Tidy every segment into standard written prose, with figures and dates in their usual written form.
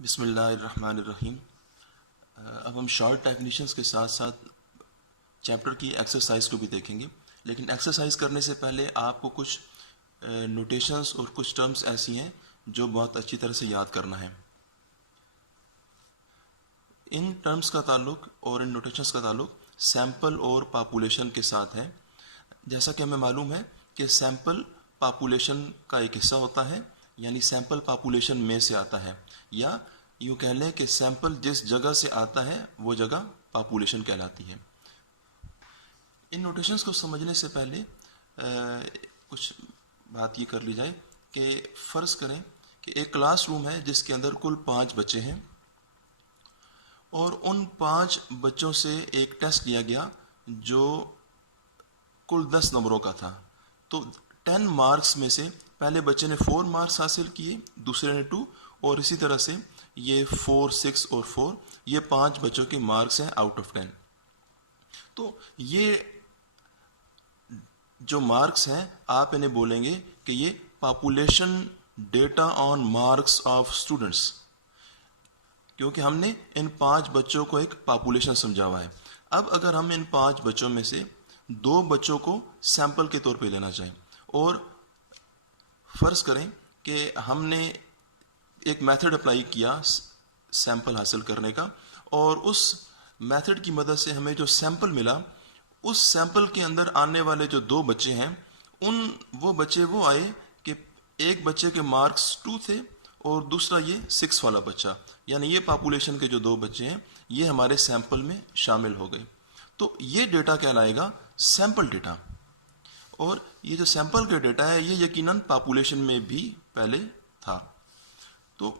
बिस्मिल्लाहिर्रहमानिर्रहीम। अब हम शॉर्ट डेफिनेशंस के साथ साथ चैप्टर की एक्सरसाइज को भी देखेंगे, लेकिन एक्सरसाइज करने से पहले आपको कुछ नोटेशंस और कुछ टर्म्स ऐसी हैं जो बहुत अच्छी तरह से याद करना है। इन टर्म्स का ताल्लुक और इन नोटेशंस का ताल्लुक सैंपल और पॉपुलेशन के साथ है। जैसा कि हमें मालूम है कि सैंपल पॉपुलेशन का एक हिस्सा होता है, यानी सैंपल पॉपुलेशन में से आता है, या यूँ कह लें कि सैंपल जिस जगह से आता है वो जगह पॉपुलेशन कहलाती है। इन नोटेशंस को समझने से पहले कुछ बात ये कर ली जाए कि फ़र्ज़ करें कि एक क्लासरूम है जिसके अंदर कुल 5 बच्चे हैं और उन 5 बच्चों से एक टेस्ट लिया गया जो कुल 10 नंबरों का था। तो 10 मार्क्स में से पहले बच्चे ने 4 मार्क्स हासिल किए, दूसरे ने 2, और इसी तरह से ये 4, 6 और 4 ये 5 बच्चों के मार्क्स हैं आउट ऑफ 10। तो ये जो मार्क्स हैं आप इन्हें बोलेंगे कि ये population data on marks of students, क्योंकि हमने इन 5 बच्चों को एक पॉपुलेशन समझा हुआ है। अब अगर हम इन 5 बच्चों में से 2 बच्चों को सैंपल के तौर पे लेना चाहें और फ़र्ज़ करें कि हमने एक मेथड अप्लाई किया सैंपल हासिल करने का, और उस मेथड की मदद से हमें जो सैंपल मिला, उस सैंपल के अंदर आने वाले जो 2 बच्चे हैं वो बच्चे आए कि एक बच्चे के मार्क्स 2 थे और दूसरा ये 6 वाला बच्चा, यानी ये पॉपुलेशन के जो 2 बच्चे हैं ये हमारे सैंपल में शामिल हो गए। तो ये डेटा कहलाएगा सैंपल डेटा, और ये जो सैंपल का डेटा है ये यकीनन पॉपुलेशन में भी पहले था। तो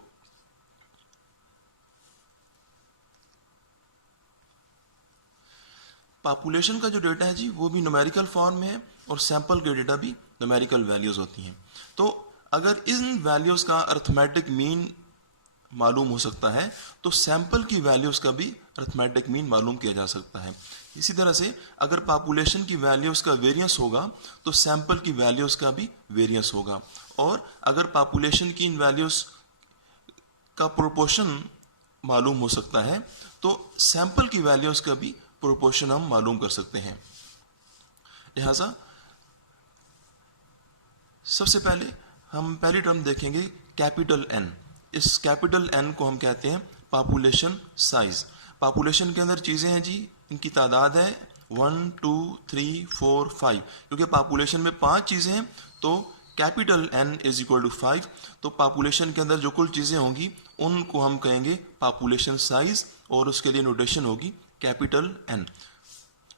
पॉपुलेशन का जो डेटा है जी वो भी न्यूमेरिकल फॉर्म में है और सैंपल के डेटा भी न्यूमेरिकल वैल्यूज़ होती हैं। तो अगर इन वैल्यूज़ का अरिथमेटिक मीन मालूम हो सकता है तो सैंपल की वैल्यूज़ का भी अरिथमेटिक मीन मालूम किया जा सकता है। इसी तरह से अगर पॉपुलेशन की वैल्यूज़ का वेरिएंस होगा तो सैंपल की वैल्यूज़ का भी वेरिएंस होगा, और अगर पॉपुलेशन की इन वैल्यूज़ का प्रोपोर्शन मालूम हो सकता है तो सैंपल की वैल्यूज़ का भी प्रोपोर्शन हम मालूम कर सकते हैं। लिहाजा सबसे पहले हम पहली टर्म देखेंगे कैपिटल एन। इस कैपिटल एन को हम कहते हैं पॉपुलेशन साइज। पॉपुलेशन के अंदर चीज़ें हैं जी, इनकी तादाद है 1, 2, 3, 4, 5। क्योंकि पॉपुलेशन में 5 चीज़ें हैं तो capital N is equal to 5। तो पॉपुलेशन के अंदर जो कुल चीज़ें होंगी उनको हम कहेंगे पॉपुलेशन साइज, और उसके लिए नोटेशन होगी कैपिटल एन।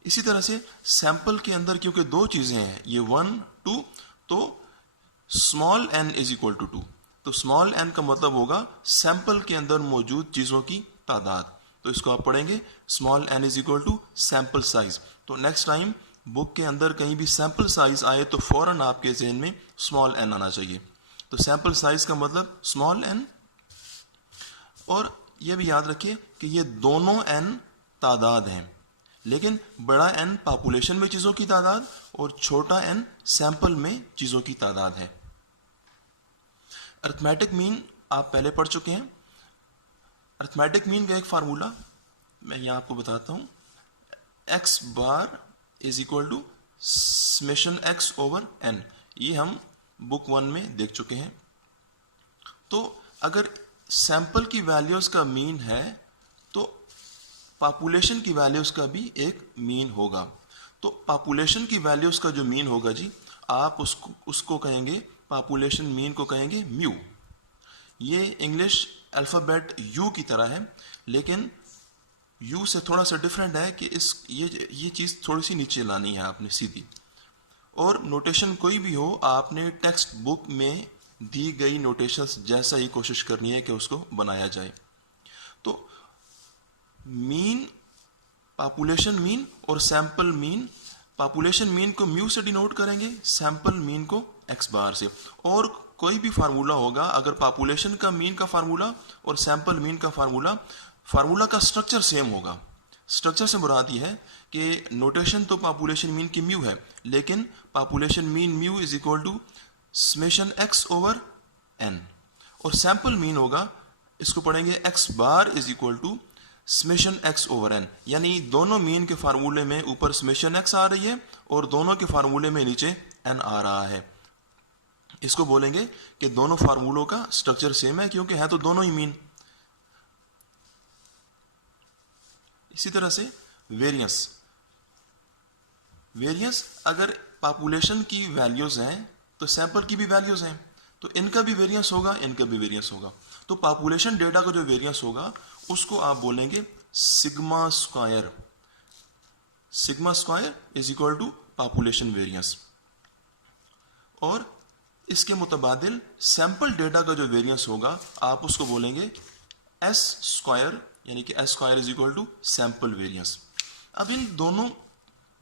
इसी तरह से सैंपल के अंदर क्योंकि 2 चीज़ें हैं, ये 1, 2, तो small N is equal to 2। तो स्मॉल एन का मतलब होगा सैंपल के अंदर मौजूद चीज़ों की तादाद। तो इसको आप पढ़ेंगे small N is equal to sample size. तो नेक्स्ट टाइम बुक के अंदर कहीं भी सैंपल साइज आए तो फ़ौरन आपके जहन में स्मॉल एन आना चाहिए। तो सैंपल साइज का मतलब स्मॉल एन, और यह भी याद रखिए कि ये दोनों एन तादाद हैं, लेकिन बड़ा एन पॉपुलेशन में चीज़ों की तादाद और छोटा एन सैंपल में चीज़ों की तादाद है। अरिथमेटिक मीन आप पहले पढ़ चुके हैं। अरिथमेटिक मीन का एक फार्मूला मैं यहाँ आपको बताता हूँ। X bar is equal to summation X over N, ये हम बुक 1 में देख चुके हैं। तो अगर सैंपल की वैल्यूज़ का मीन है तो पॉपुलेशन की वैल्यूज़ का भी एक मीन होगा। तो पॉपुलेशन की वैल्यूज़ का जो मीन होगा जी, आप उसको कहेंगे, पॉपुलेशन मीन को कहेंगे म्यू। ये इंग्लिश अल्फ़ाबेट यू की तरह है, लेकिन यू से थोड़ा सा डिफरेंट है कि ये चीज़ थोड़ी सी नीचे लानी है आपने सीधी। और नोटेशन कोई भी हो आपने टेक्स्ट बुक में दी गई नोटेशंस जैसा ही कोशिश करनी है कि उसको बनाया जाए। तो मीन, पॉपुलेशन मीन और सैंपल मीन, पॉपुलेशन मीन को म्यू से डिनोट करेंगे, सैंपल मीन को एक्स बार से। और कोई भी फार्मूला होगा, अगर पॉपुलेशन का मीन का फार्मूला और सैंपल मीन का फार्मूला का स्ट्रक्चर सेम होगा। स्ट्रक्चर से मुराद ये है कि नोटेशन तो पॉपुलेशन मीन की म्यू है, लेकिन population mean mu is equal to summation X over N, और सैंपल मीन होगा इसको पढ़ेंगे X bar is equal to summation X over N, यानी दोनों मीन के फार्मूले में ऊपर समेशन एक्स आ रही है और दोनों के फार्मूले में नीचे एन आ रहा है। इसको बोलेंगे कि दोनों फार्मूलों का स्ट्रक्चर सेम है, क्योंकि है तो दोनों ही मीन। इसी तरह से वेरियंस, अगर पॉपुलेशन की वैल्यूज हैं तो सैंपल की भी वैल्यूज हैं, तो इनका भी वेरियंस होगा, इनका भी वेरियंस होगा। तो पॉपुलेशन डेटा का जो वेरियंस होगा उसको आप बोलेंगे sigma square. Sigma square is equal to population variance. और इसके मुतबादिल सैंपल डेटा का जो वेरियंस होगा आप उसको बोलेंगे एस स्क्वायर, यानी कि S square is equal to sample variance. अब इन दोनों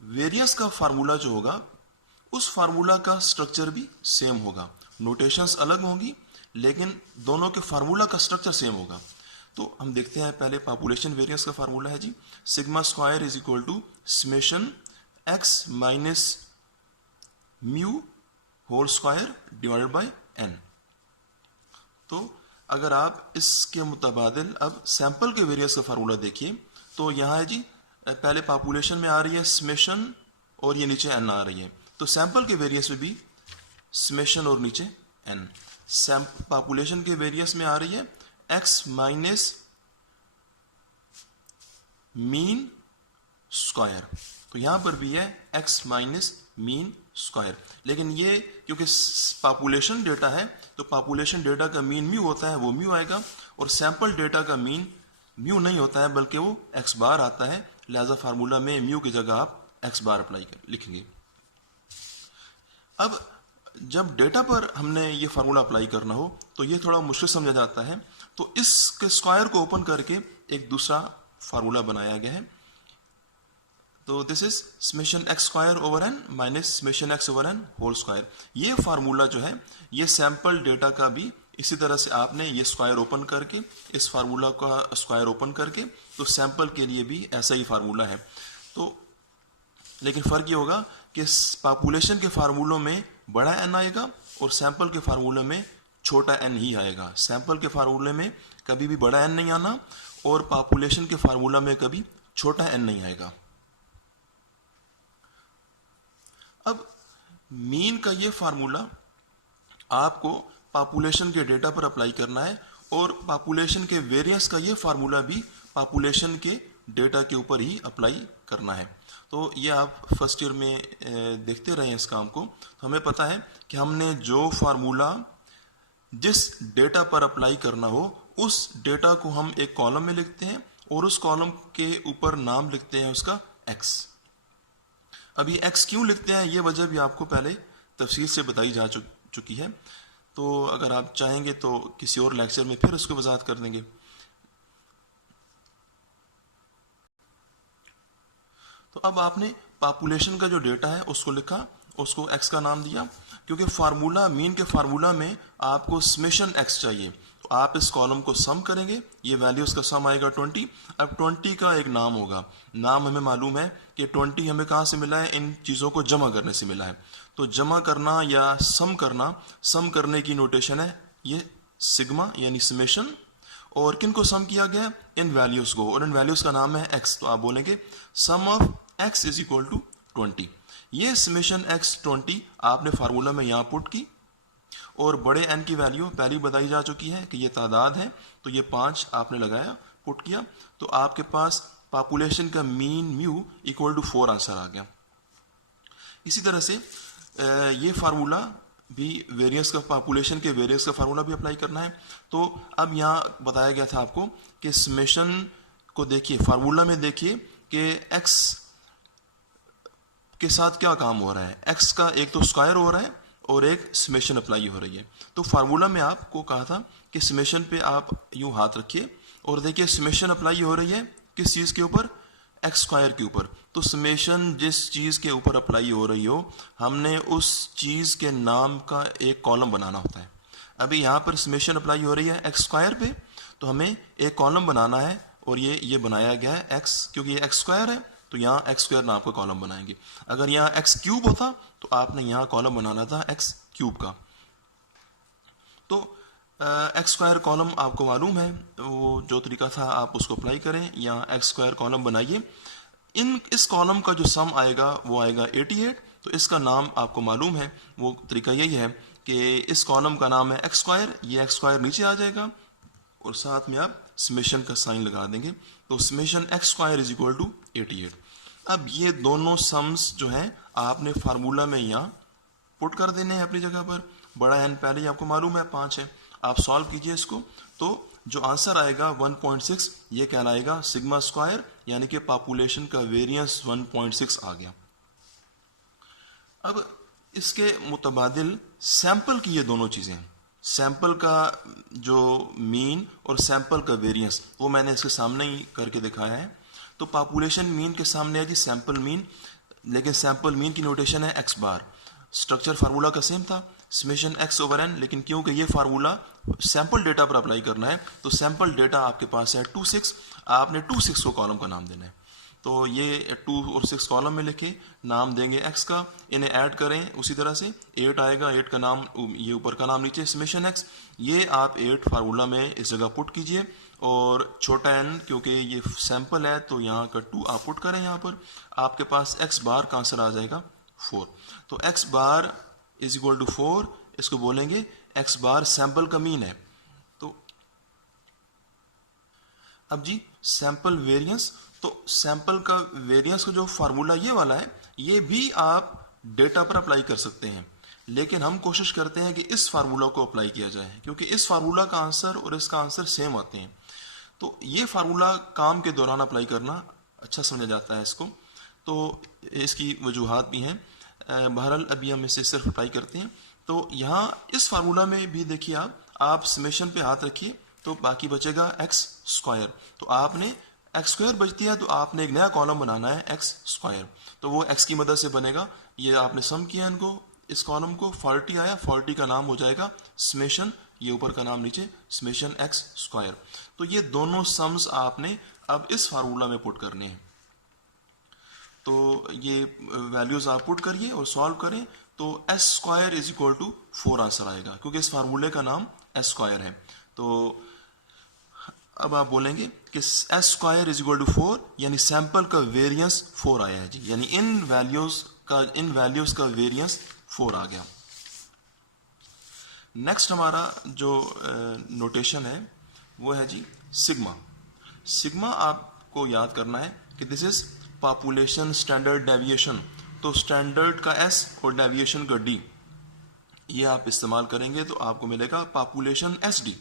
वेरियंस का फार्मूला जो होगा उस फार्मूला का स्ट्रक्चर भी सेम होगा, नोटेशंस अलग होंगी लेकिन दोनों के फार्मूला का स्ट्रक्चर सेम होगा। तो हम देखते हैं, पहले पॉपुलेशन वेरियंस का फार्मूला है जी sigma square is equal to summation x minus mu whole square divided by n. तो अगर आप इसके मुताबिल अब सैंपल के वेरियंस का फार्मूला देखिए तो यहाँ है जी, पहले पॉपुलेशन में आ रही है समेशन और ये नीचे एन आ रही है, तो सैंपल के वेरियंस में भी समेशन और नीचे एन। पॉपुलेशन के वेरियंस में आ रही है एक्स माइनस मीन स्क्वायर, तो यहां पर भी है एक्स माइनस मीन स्क्वायर। लेकिन ये क्योंकि पॉपुलेशन डेटा है तो पॉपुलेशन डेटा का मीन म्यू होता है, वो म्यू आएगा, और सैंपल डेटा का मीन म्यू नहीं होता है बल्कि वो एक्स बार आता है, लिहाजा फार्मूला में म्यू की जगह आप एक्स बार अप्लाई लिखेंगे। अब जब डेटा पर हमने ये फार्मूला अप्लाई करना हो तो ये थोड़ा मुश्किल समझा जाता है, तो इसके स्क्वायर को ओपन करके एक दूसरा फार्मूला बनाया गया है। तो this is summation X square over N minus summation X over N whole square. ये फार्मूला जो है ये सैंपल डेटा का भी इसी तरह से आपने ये स्क्वायर ओपन करके इस फार्मूला का स्क्वायर ओपन करके, तो सैंपल के लिए भी ऐसा ही फार्मूला है। तो लेकिन फर्क ये होगा कि पॉपुलेशन के फार्मूलों में बड़ा एन आएगा और सैंपल के फार्मूले में छोटा एन ही आएगा। सैंपल के फार्मूले में कभी भी बड़ा एन नहीं आना और पॉपुलेशन के फार्मूला में कभी छोटा एन नहीं आएगा। अब मीन का ये फार्मूला आपको पॉपुलेशन के डेटा पर अप्लाई करना है और पॉपुलेशन के वेरियंस का ये फार्मूला भी पॉपुलेशन के डेटा के ऊपर ही अप्लाई करना है। तो ये आप फर्स्ट ईयर में देखते रहे इस काम को, तो हमें पता है कि हमने जो फार्मूला जिस डेटा पर अप्लाई करना हो उस डेटा को हम एक कॉलम में लिखते हैं और उस कॉलम के ऊपर नाम लिखते हैं उसका एक्स। अब ये एक्स क्यों लिखते हैं ये वजह भी आपको पहले तफसील से बताई जा चुकी है, तो अगर आप चाहेंगे तो किसी और लेक्चर में फिर उसको वजाहत कर देंगे। तो अब आपने पॉपुलेशन का जो डेटा है उसको लिखा, उसको एक्स का नाम दिया, क्योंकि फार्मूला मीन के फार्मूला में आपको समेशन एक्स चाहिए, तो आप इस कॉलम को सम करेंगे, ये वैल्यूज का सम आएगा 20। अब 20 का एक नाम होगा, नाम हमें मालूम है कि 20 हमें कहाँ से मिला है, इन चीज़ों को जमा करने से मिला है। तो जमा करना या सम करना, सम करने की नोटेशन है ये सिग्मा यानी समेशन, और किन को सम किया गया, इन वैल्यूज को, और इन वैल्यूज का नाम है एक्स। तो आप बोलेंगे sum of x is equal to 20। ये समेशन एक्स 20 आपने फार्मूला में यहाँ पुट की, और बड़े एन की वैल्यू पहले बताई जा चुकी है कि ये तादाद है, तो ये 5 आपने लगाया, पुट किया, तो आपके पास पॉपुलेशन का mean mu equal to 4 answer आ गया। इसी तरह से ये फार्मूला भी वेरियंस का, पॉपुलेशन के वेरियंस का फार्मूला भी अप्लाई करना है। तो अब यहाँ बताया गया था आपको कि समेशन को देखिए, फार्मूला में देखिए कि एक्स के साथ क्या काम हो रहा है, एक्स का एक तो स्क्वायर हो रहा है और एक समेशन अप्लाई हो रही है। तो फार्मूला में आपको कहा था कि समेशन पे आप यूं हाथ रखिए और देखिए समेशन अप्लाई हो रही है किस चीज़ के ऊपर, एक्स स्क्वायर के ऊपर। तो समेशन जिस चीज़ के ऊपर अप्लाई हो रही हो, हमने उस चीज़ के नाम का एक कॉलम बनाना होता है। अभी यहाँ पर समेशन अप्लाई हो रही है एक्स स्क्वायर पे, तो हमें एक कॉलम बनाना है, और ये बनाया गया है एक्स, क्योंकि ये एक्स स्क्वायर है तो यहाँ एक्स स्क्वायर नाम का कॉलम बनाएंगे। अगर यहाँ एक्स क्यूब होता तो आपने यहाँ कॉलम बनाना था एक्स क्यूब का। तो एक्स स्क्वायर कॉलम आपको मालूम है, वो जो तरीका था आप उसको अप्लाई करें, या एक्स स्क्वायर कॉलम बनाइए। इस कॉलम का जो सम आएगा वो आएगा 88। तो इसका नाम आपको मालूम है, वो तरीका यही है कि इस कॉलम का नाम है एक्स स्क्वायर, ये एक्स स्क्वायर नीचे आ जाएगा और साथ में आप समेशन का साइन लगा देंगे, तो summation X square is equal to 88। अब ये दोनों सम्स जो हैं आपने फार्मूला में यहाँ पुट कर देने हैं अपनी जगह पर। बड़ा एन पहले ही आपको मालूम है 5 है, आप सॉल्व कीजिए इसको, तो जो आंसर आएगा 1.6 ये कहलाएगा सिग्मा स्क्वायर, यानी कि पॉपुलेशन का वेरिएंस 1.6 आ गया। अब इसके मुतबादिल सैंपल की ये दोनों चीज़ें, सैंपल का जो मीन और सैंपल का वेरिएंस वो मैंने इसके सामने ही करके दिखाया है। तो पॉपुलेशन मीन के सामने है जी सैंपल मीन, लेकिन सैंपल मीन की नोटेशन है एक्स बार। स्ट्रक्चर फार्मूला का सेम था, समेशन एक्स ओवर एन, लेकिन क्योंकि ये फार्मूला सैंपल डेटा पर अप्लाई करना है तो सैंपल डेटा आपके पास है 26, आपने 26 को कॉलम का नाम देना है। तो ये 2 और 6 कॉलम में लिखे, नाम देंगे एक्स का, इन्हें ऐड करें उसी तरह से 8 आएगा, 8 का नाम ये ऊपर का नाम नीचे समेशन एक्स, ये आप 8 फार्मूला में इस जगह पुट कीजिए, और छोटा एन क्योंकि ये सैंपल है तो यहाँ का 2 आप पुट करें यहाँ पर, आपके पास एक्स बार का आंसर आ जाएगा 4। तो X bar is equal to 4, इसको बोलेंगे एक्स बार सैंपल का मीन है। तो अब जी सैंपल वेरिएंस, तो सैंपल का वेरिएंस का जो फार्मूला ये वाला है ये भी आप डेटा पर अप्लाई कर सकते हैं, लेकिन हम कोशिश करते हैं कि इस फार्मूला को अप्लाई किया जाए, क्योंकि इस फार्मूला का आंसर और इसका आंसर सेम आते हैं। तो ये फार्मूला काम के दौरान अप्लाई करना अच्छा समझा जाता है इसको, तो इसकी वजूहात भी हैं। बहरहाल अभी हम इसे सिर्फ अप्लाई करते हैं। तो यहाँ इस फार्मूला में भी देखिए आप समेशन पे हाथ रखिए तो बाकी बचेगा एक्स स्क्वायर। तो आपने एक्स स्क्वायर बचती है तो आपने एक नया कॉलम बनाना है एक्स स्क्वायर, तो वो एक्स की मदद से बनेगा। ये आपने सम किया इनको, इस कॉलम को 40 आया, 40 का नाम हो जाएगा समेशन, ये ऊपर का नाम नीचे समेशन एक्स स्क्वायर। तो ये दोनों सम्स आपने अब इस फार्मूला में पुट करने हैं। तो ये वैल्यूज आप पुट करिए और सॉल्व करें, तो S square is equal to 4 answer आएगा, क्योंकि इस फार्मूले का नाम एस स्क्वायर है। तो अब आप बोलेंगे कि S square is equal to 4, यानी सैंपल का वेरिएंस 4 आया है जी, यानी इन वैल्यूज का वेरिएंस 4 आ गया। नेक्स्ट हमारा जो नोटेशन है वो है जी सिग्मा। सिग्मा आपको याद करना है कि this is population standard deviation. तो स्टैंडर्ड का एस और डेविएशन का डी, ये आप इस्तेमाल करेंगे तो आपको मिलेगा पॉपुलेशन एस डी।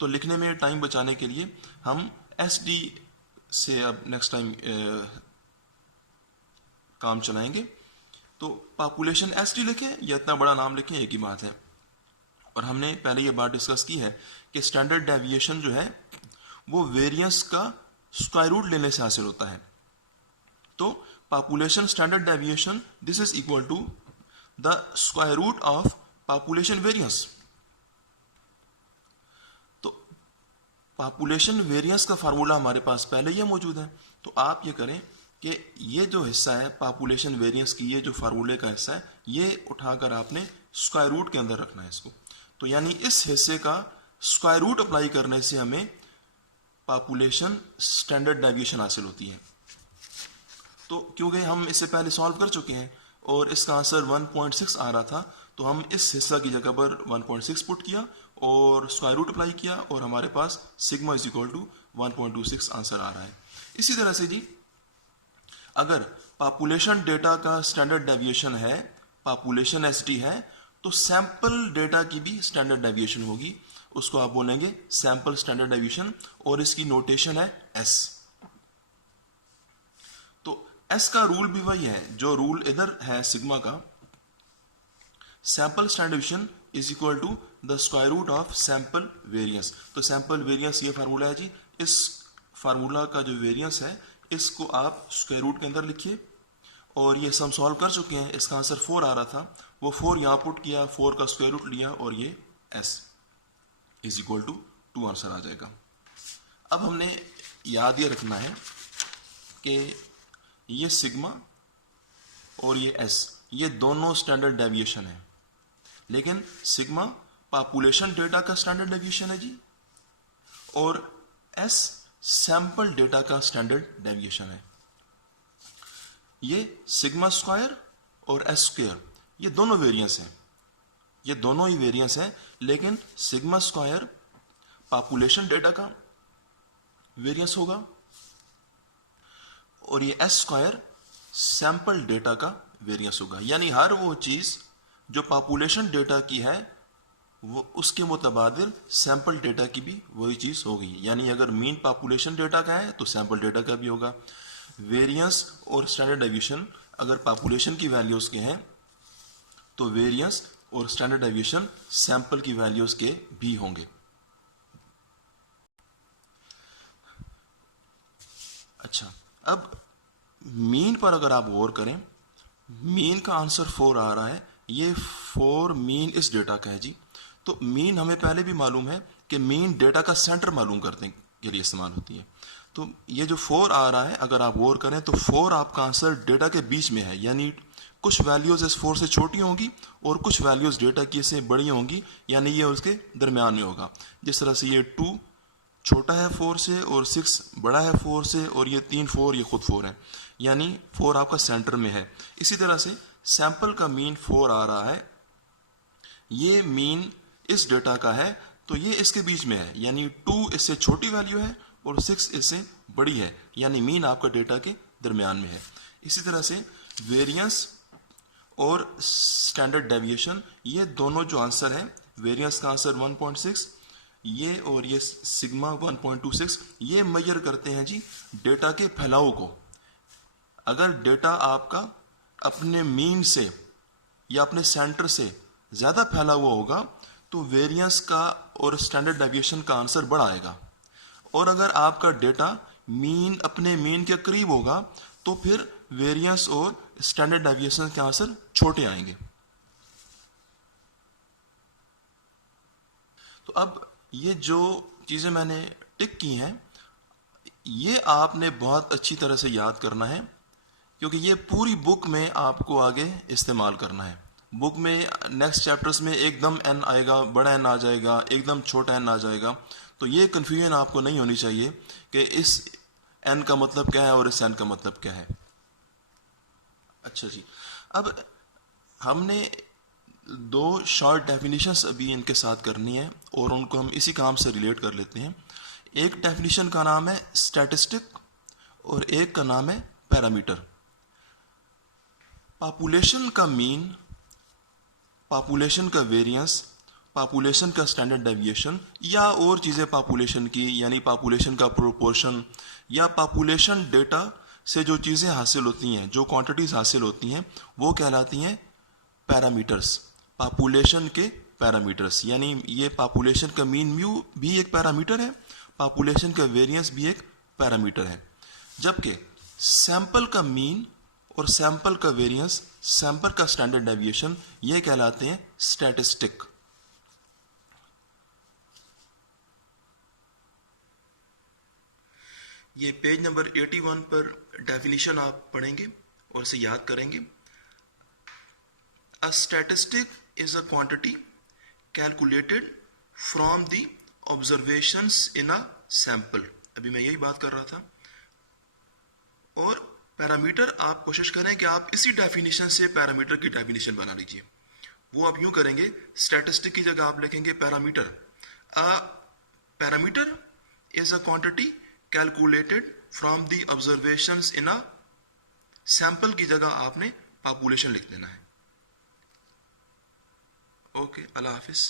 तो लिखने में टाइम बचाने के लिए हम एस डी से अब नेक्स्ट टाइम काम चलाएंगे। तो पॉपुलेशन एस डी लिखें या इतना बड़ा नाम लिखें, एक ही बात है। और हमने पहले ये बात डिस्कस की है कि स्टैंडर्ड डेविएशन जो है वो वेरिएंस का स्क्वायर रूट लेने से हासिल होता है। तो population standard deviation this is equal to the square root of population variance. तो पॉपुलेशन वेरिएंस का फार्मूला हमारे पास पहले ही मौजूद है। तो आप ये करें कि ये जो हिस्सा है पॉपुलेशन वेरिएंस की, ये जो फार्मूले का हिस्सा है, ये उठाकर आपने स्क्वायर रूट के अंदर रखना है इसको। तो यानी इस हिस्से का स्क्वायर रूट अप्लाई करने से हमें पॉपुलेशन स्टैंडर्ड डेविएशन हासिल होती है। तो क्योंकि हम इससे पहले सॉल्व कर चुके हैं और इसका आंसर 1.6 आ रहा था, तो हम इस हिस्सा की जगह पर 1.6 पुट किया और स्क्वायर रूट अप्लाई किया और हमारे पास sigma is equal to 1.26 answer आ रहा है। इसी तरह से जी अगर पॉपुलेशन डेटा का स्टैंडर्ड डेविएशन है, पॉपुलेशन एसडी है, तो सैंपल डेटा की भी स्टैंडर्ड डेविएशन होगी, उसको आप बोलेंगे सैंपल स्टैंडर्ड डेविएशन, और इसकी नोटेशन है एस। तो एस का रूल भी वही है जो रूल इधर है सिग्मा का, sample standard deviation is equal to the square root of sample variance. तो सैंपल वेरिएंस ये फार्मूला है जी, इस फार्मूला का जो वेरिएंस है इसको आप स्क्वायर रूट के अंदर लिखिए, और ये सम सॉल्व कर चुके हैं। इसका आंसर 4 आ रहा था, वो 4 यहाँ पुट किया, 4 का स्क्वायर रूट लिया और ये s is equal to 2 answer आ जाएगा। अब हमने याद ये रखना है कि ये सिग्मा और ये एस, ये दोनों स्टैंडर्ड डेविएशन है, लेकिन सिग्मा पॉपुलेशन डेटा का स्टैंडर्ड डेविएशन है जी, और एस सैंपल डेटा का स्टैंडर्ड डेविएशन है। ये सिग्मा स्क्वायर और एस स्क्वायर ये दोनों वेरिएंस हैं, ये दोनों ही वेरिएंस हैं, लेकिन सिग्मा स्क्वायर पॉपुलेशन डेटा का वेरिएंस होगा और ये एस स्क्वायर सैंपल डेटा का वेरिएंस होगा। यानी हर वो चीज जो पॉपुलेशन डेटा की है वो उसके मुतबादिल सैंपल डेटा की भी वही चीज होगी। यानी अगर मीन पॉपुलेशन डेटा का है तो सैंपल डेटा का भी होगा। वेरिएंस और स्टैंडर्ड डेविएशन अगर पॉपुलेशन की वैल्यूज के हैं तो वेरिएंस और स्टैंडर्ड डेविएशन सैंपल की वैल्यूज के भी होंगे। अच्छा, अब मीन पर अगर आप गौर करें, मीन का आंसर 4 आ रहा है, ये 4 मीन इस डेटा का है जी। तो मीन हमें पहले भी मालूम है कि मीन डेटा का सेंटर मालूम करने के लिए इस्तेमाल होती है। तो ये जो 4 आ रहा है, अगर आप गौर करें तो 4 आपका आंसर डेटा के बीच में है, यानी कुछ वैल्यूज इस 4 से छोटी होंगी और कुछ वैल्यूज डेटा की से बड़ी होंगी, यानी ये उसके दरमियान में होगा। जिस तरह से ये 2 छोटा है 4 से और 6 बड़ा है 4 से, और ये 3 4 ये खुद 4 है, यानी 4 आपका सेंटर में है। इसी तरह से सैंपल का मीन 4 आ रहा है, ये मीन इस डेटा का है तो ये इसके बीच में है, यानी 2 इससे छोटी वैल्यू है और 6 इससे बड़ी है, यानी मीन आपका डेटा के दरमियान में है। इसी तरह से वेरिएंस और स्टैंडर्ड डेविएशन ये दोनों जो आंसर है, वेरिएंस का आंसर 1.6 ये और ये सिग्मा 1.26 ये मेजर करते हैं जी डेटा के फैलाव को। अगर डेटा आपका अपने मीन से या अपने सेंटर से ज्यादा फैला हुआ होगा तो वेरिएंस का और स्टैंडर्ड डेविएशन का आंसर बड़ा आएगा, और अगर आपका डेटा मीन अपने मीन के करीब होगा तो फिर वेरिएंस और स्टैंडर्ड डेविएशन के आंसर छोटे आएंगे। तो अब ये जो चीजें मैंने टिक की हैं ये आपने बहुत अच्छी तरह से याद करना है, क्योंकि ये पूरी बुक में आपको आगे इस्तेमाल करना है। बुक में नेक्स्ट चैप्टर्स में एकदम एन आएगा, बड़ा एन आ जाएगा, एकदम छोटा एन आ जाएगा, तो ये कन्फ्यूजन आपको नहीं होनी चाहिए कि इस एन का मतलब क्या है और इस एन का मतलब क्या है। अच्छा जी, अब हमने 2 शॉर्ट डेफिनेशंस अभी इनके साथ करनी है और उनको हम इसी काम से रिलेट कर लेते हैं। एक डेफिनेशन का नाम है स्टैटिस्टिक और एक का नाम है पैरामीटर। पॉपुलेशन का मीन, पॉपुलेशन का वेरिएंस, पॉपुलेशन का स्टैंडर्ड डेविएशन या और चीज़ें पॉपुलेशन की, यानी पॉपुलेशन का प्रोपोर्शन या पॉपुलेशन डेटा से जो चीज़ें हासिल होती हैं, जो क्वांटिटीज़ हासिल होती हैं, वो कहलाती हैं पैरामीटर्स, पॉपुलेशन के पैरामीटर्स। यानी ये पॉपुलेशन का मीन म्यू भी एक पैरामीटर है, पॉपुलेशन का वेरिएंस भी एक पैरामीटर है, जबकि सैंपल का मीन और सैंपल का वेरिएंस, सैंपल का स्टैंडर्ड डेविएशन ये कहलाते हैं स्टैटिस्टिक। ये पेज नंबर 81 पर डेफिनेशन आप पढ़ेंगे और इसे याद करेंगे। A statistic is a quantity calculated from the observations in a sample। अभी मैं यही बात कर रहा था। और पैरामीटर आप कोशिश करें कि आप इसी डेफिनेशन से पैरामीटर की डेफिनेशन बना लीजिए। वो आप यूं करेंगे, स्टैटिस्टिक की जगह आप लिखेंगे parameter. A parameter is a quantity calculated from the observations in a sample की जगह आपने पॉपुलेशन लिख देना है। ओके, अल्लाह हाफिज।